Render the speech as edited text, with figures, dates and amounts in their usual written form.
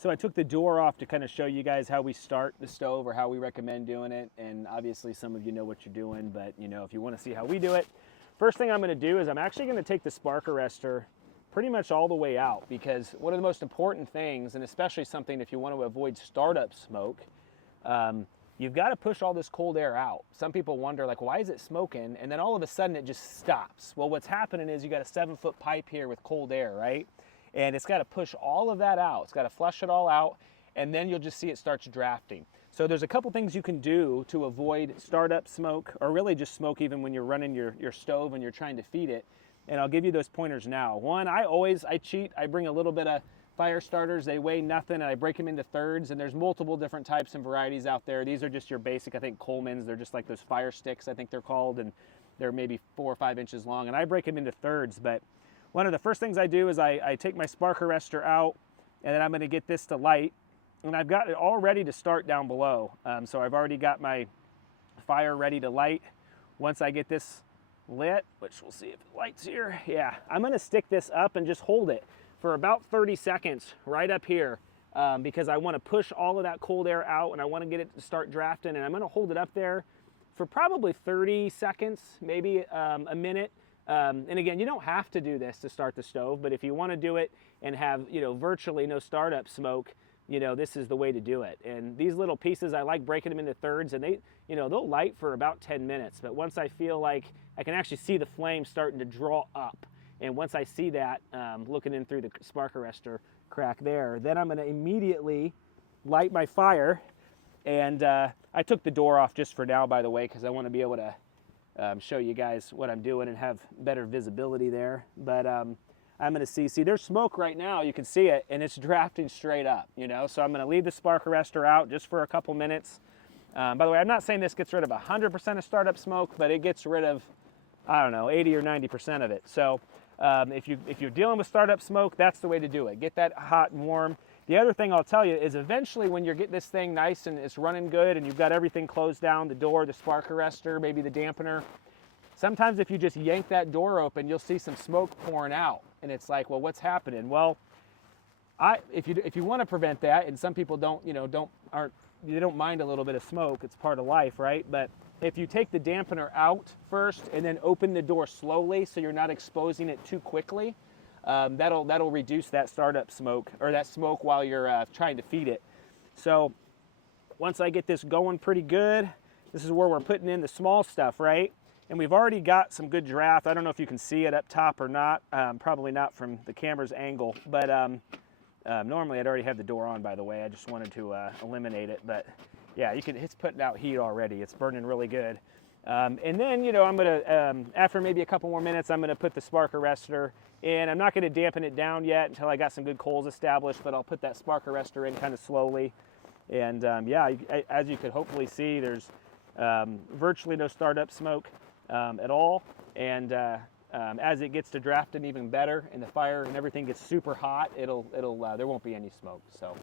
So I took the door off to kind of show you guys how we start the stove or how we recommend doing it. And obviously some of you know what you're doing, but you know, if you want to see how we do it, first thing I'm going to do is I'm actually going to take the spark arrestor pretty much all the way out, because one of the most important things, and especially something if you want to avoid startup smoke, you've got to push all this cold air out. Some people wonder, like, why is it smoking? And then all of a sudden it just stops. Well, what's happening is you got a 7-foot pipe here with cold air, right? And it's got to push all of that out. It's got to flush it all out, and then you'll just see it starts drafting. So there's a couple things you can do to avoid startup smoke, or really just smoke even when you're running your stove and you're trying to feed it. And I'll give you those pointers now. One, I cheat. I bring a little bit of fire starters. They weigh nothing, and I break them into thirds. And there's multiple different types and varieties out there. These are just your basic, I think, Coleman's. They're just like those fire sticks, I think they're called, and they're maybe 4 or 5 inches long. And I break them into thirds, but one of the first things I do is I take my spark arrestor out, and then I'm going to get this to light, and I've got it all ready to start down below. So I've already got my fire ready to light. Once I get this lit, which we'll see if it lights here, yeah, I'm going to stick this up and just hold it for about 30 seconds right up here, because I want to push all of that cold air out, and I want to get it to start drafting, and I'm going to hold it up there for probably 30 seconds, maybe a minute. And again, you don't have to do this to start the stove, but if you want to do it and have, you know, virtually no startup smoke, you know, this is the way to do it. And these little pieces, I like breaking them into thirds, and they, you know, they'll light for about 10 minutes. But once I feel like I can actually see the flame starting to draw up, and once I see that, looking in through the spark arrestor crack there, then I'm going to immediately light my fire. And I took the door off just for now, by the way, because I want to be able to show you guys what I'm doing and have better visibility there. But I'm going to see there's smoke right now, you can see it, and it's drafting straight up, you know. So I'm going to leave the spark arrestor out just for a couple minutes. By the way, I'm not saying this gets rid of 100% of startup smoke, but it gets rid of, I don't know, 80 or 90% of it. So if you're dealing with startup smoke, that's the way to do it. Get that hot and warm. The other thing I'll tell you is eventually when you're getting this thing nice and it's running good and you've got everything closed down, the door, the spark arrestor, maybe the dampener, sometimes if you just yank that door open, you'll see some smoke pouring out. And it's like, well, what's happening? Well, if you want to prevent that, and some people don't, you know, they don't mind a little bit of smoke, it's part of life, right? But if you take the dampener out first and then open the door slowly so you're not exposing it too quickly, that'll reduce that startup smoke, or that smoke while you're trying to feed it. So once I get this going pretty good, this is where we're putting in the small stuff, right? And we've already got some good draft. I don't know if you can see it up top or not. Probably not from the camera's angle, but normally I'd already have the door on, by the way. I just wanted to eliminate it, but yeah, it's putting out heat already. It's burning really good. And then, you know, I'm gonna, after maybe a couple more minutes, I'm gonna put the spark arrestor in. I'm not gonna dampen it down yet until I got some good coals established, but I'll put that spark arrestor in kind of slowly. And yeah, as you could hopefully see, there's virtually no startup smoke at all. And as it gets to drafting even better and the fire and everything gets super hot, there won't be any smoke. So.